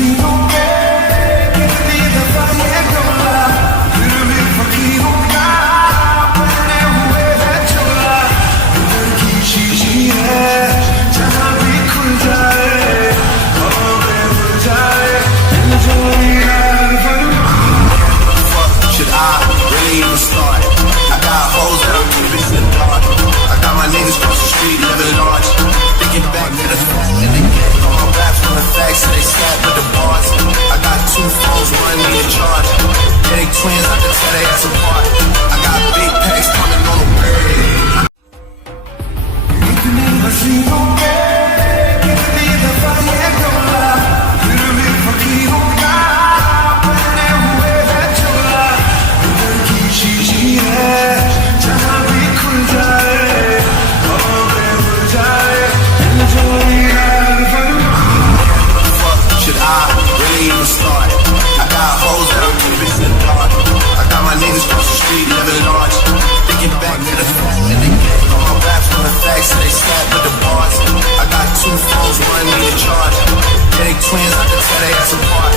हसीनों पे कितनी दफा ये डोला, फिर भी फकीरों का पहने हुए है चोला। दिल की शीशी है जहाँ भी खुल जाए, हवा में उड़ जाए, दिल जो should I really even start? I got hoes that I'm keeping in the dark. I got my niggas across the street living large, thinking back to the fact that they get all my raps from the facts that they scat with the bars. I got 2 phones, one need a charge. Yeah, they twins, I can tell they ass apart. I got big packs coming on the way. इतनी हसीनों पे कितनी दफा ये डोला, फिर भी फकीरों का पहने हुए है चोला। दिल की शीशी है जहाँ भी खुल जाए, हवा में उड़ जाए, दिल जो should I really even start? I got hoes that I'm keeping in the dark. I got my niggas across the street living large, thinking back to the fact that they get all my raps from the facts that they scat with the bars. I got 2 phones, one need a charge. Yeah, they twins, I can tell they ass apart.